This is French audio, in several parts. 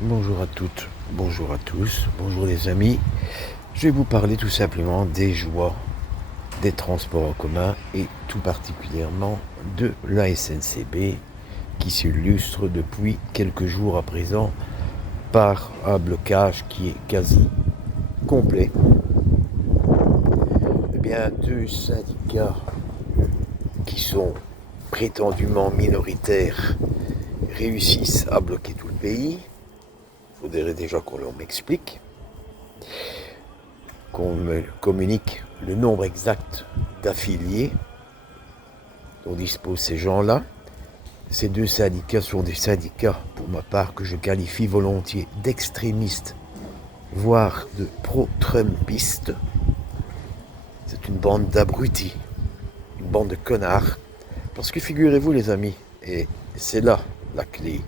Bonjour à toutes, bonjour à tous, bonjour les amis. Je vais vous parler tout simplement des joies des transports en commun et tout particulièrement de la SNCB qui s'illustre depuis quelques jours à présent par un blocage qui est quasi complet. Eh bien, deux syndicats qui sont prétendument minoritaires réussissent à bloquer tout le pays. Il faudrait déjà qu'on m'explique, qu'on me communique le nombre exact d'affiliés dont disposent ces gens-là. Ces deux syndicats sont des syndicats, pour ma part, que je qualifie volontiers d'extrémistes, voire de pro-trumpistes. C'est une bande d'abrutis, une bande de connards. Parce que figurez-vous les amis, et c'est là la clé,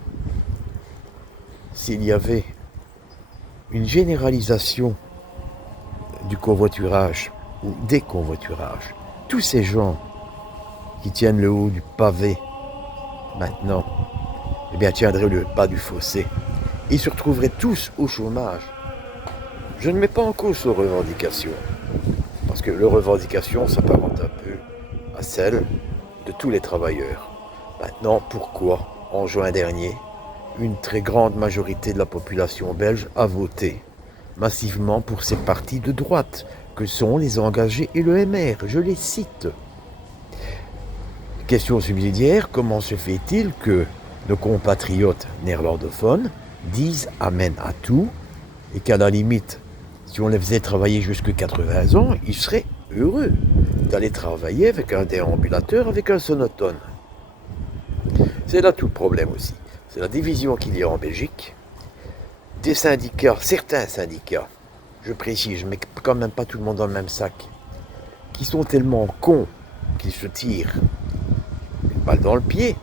s'il y avait une généralisation du covoiturage ou des covoiturages, tous ces gens qui tiennent le haut du pavé maintenant, eh bien tiendraient le bas du fossé. Ils se retrouveraient tous au chômage. Je ne mets pas en cause leurs revendications, parce que leurs revendications s'apparentent un peu à celles de tous les travailleurs. Maintenant, pourquoi, en juin dernier, une très grande majorité de la population belge a voté massivement pour ces partis de droite, que sont les engagés et le MR, je les cite. Question subsidiaire, comment se fait-il que nos compatriotes néerlandophones disent amen à tout et qu'à la limite, si on les faisait travailler jusqu'à 80 ans, ils seraient heureux d'aller travailler avec un déambulateur, avec un sonotone. C'est là tout le problème aussi. C'est la division qu'il y a en Belgique. Des syndicats, certains syndicats, je précise, je ne mets quand même pas tout le monde dans le même sac, qui sont tellement cons qu'ils se tirent une balle dans le pied,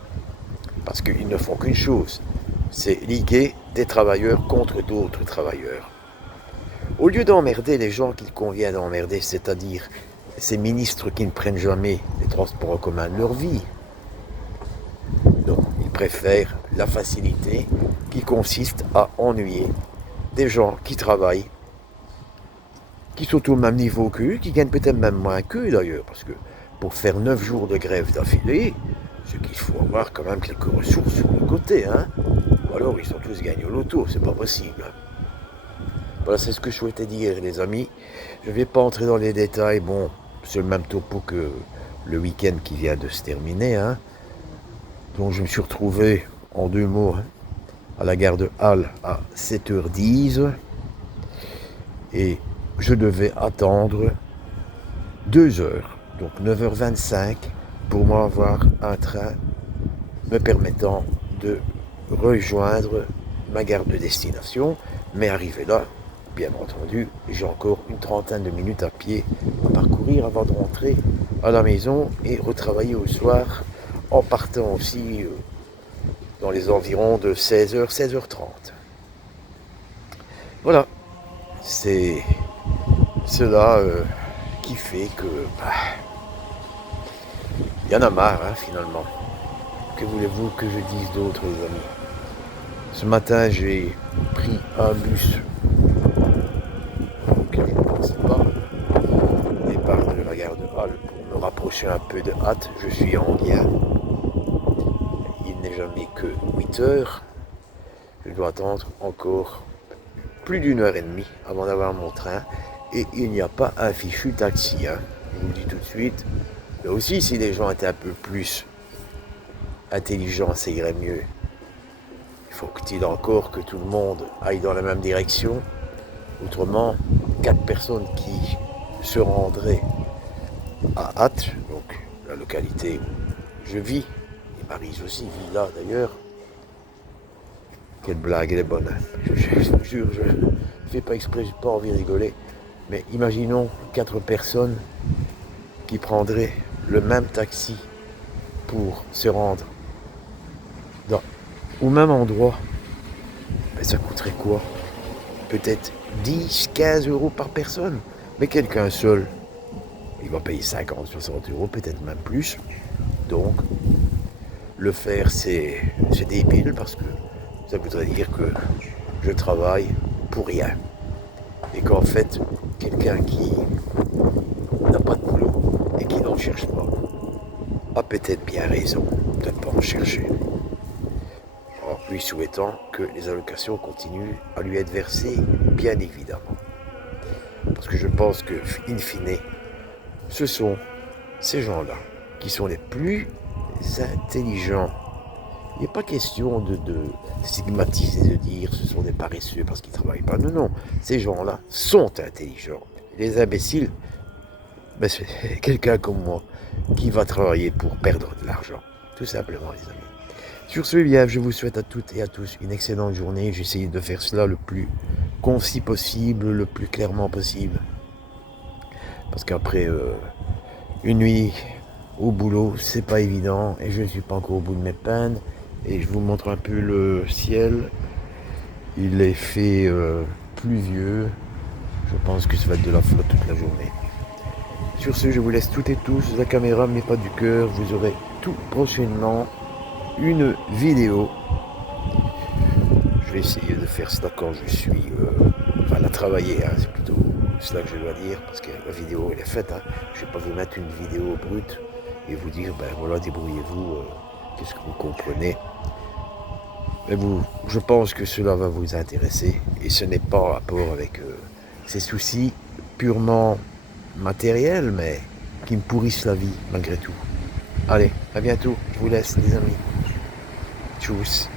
parce qu'ils ne font qu'une chose, c'est liguer des travailleurs contre d'autres travailleurs. Au lieu d'emmerder les gens qu'il convient d'emmerder, c'est-à-dire ces ministres qui ne prennent jamais les transports en commun de leur vie, non, ils préfèrent la facilité qui consiste à ennuyer des gens qui travaillent, qui sont au même niveau qu'eux, qui gagnent peut-être même moins qu'eux d'ailleurs, parce que pour faire 9 jours de grève d'affilée, c'est qu'il faut avoir quand même quelques ressources sur le côté, hein. Ou alors ils sont tous gagnés au loto, c'est pas possible. Voilà, c'est ce que je souhaitais dire, les amis. Je ne vais pas entrer dans les détails, bon, c'est le même topo que le week-end qui vient de se terminer, hein. Donc je me suis retrouvé, en 2 mots, hein, à la gare de Halle à 7h10, et je devais attendre 2 heures, donc 9h25, pour moi avoir un train me permettant de rejoindre ma gare de destination. Mais arrivé là, bien entendu, j'ai encore une trentaine de minutes à pied à parcourir avant de rentrer à la maison et retravailler au soir, en partant aussi dans les environs de 16h, 16h30. Voilà, c'est cela qui fait que y en a marre, hein, finalement. Que voulez-vous que je dise d'autre, les amis? Ce matin, j'ai pris un bus auquel je ne pensais pas, au départ de la gare de Halle, pour me rapprocher un peu de Hâte. Je suis en Enghien. Il n'est jamais que 8 heures. Je dois attendre encore plus d'1 heure et demie avant d'avoir mon train. Et il n'y a pas un fichu taxi, hein. Je vous le dis tout de suite. Là aussi, si les gens étaient un peu plus intelligents, ça irait mieux. Il faut-il encore que tout le monde aille dans la même direction. Autrement, 4 personnes qui se rendraient à Hâte, donc la localité où je vis, et Maryse aussi vit là d'ailleurs. Quelle blague, elle est bonne. Je vous jure, je ne fais pas exprès, je n'ai pas envie de rigoler. Mais imaginons 4 personnes qui prendraient le même taxi pour se rendre au même endroit. Ben, ça coûterait quoi? Peut-être 10, 15 euros par personne. Mais quelqu'un seul, il va payer 50, 60 euros, peut-être même plus. Donc, le faire, c'est débile parce que ça voudrait dire que je travaille pour rien. Et qu'en fait, quelqu'un qui n'a pas de boulot et qui n'en cherche pas a peut-être bien raison de ne pas en chercher. En lui souhaitant que les allocations continuent à lui être versées, bien évidemment. Parce que je pense que, in fine, ce sont ces gens-là qui sont les plus intelligents. Il n'est pas question de stigmatiser, de dire ce sont des paresseux parce qu'ils ne travaillent pas. Non, non, ces gens-là sont intelligents. Les imbéciles, ben c'est quelqu'un comme moi qui va travailler pour perdre de l'argent. Tout simplement, les amis. Sur ce, bien, je vous souhaite à toutes et à tous une excellente journée. J'essaie de faire cela le plus concis possible, le plus clairement possible. Parce qu'après une nuit au boulot, c'est pas évident et je ne suis pas encore au bout de mes peines. Et je vous montre un peu le ciel. Il est fait pluvieux. Je pense que ça va être de la flotte toute la journée. Sur ce, je vous laisse toutes et tous. La caméra, mais pas du cœur. Vous aurez tout prochainement une vidéo. Je vais essayer de faire cela quand je suis... enfin, la travailler, hein, c'est plutôt cela que je dois dire. Parce que la vidéo, elle est faite. Hein. Je ne vais pas vous mettre une vidéo brute et vous dire, ben voilà, débrouillez-vous. Qu'est-ce que vous comprenez? Mais je pense que cela va vous intéresser et ce n'est pas en rapport avec ces soucis purement matériels, mais qui me pourrissent la vie malgré tout. Allez, à bientôt, je vous laisse les amis. Tchuss.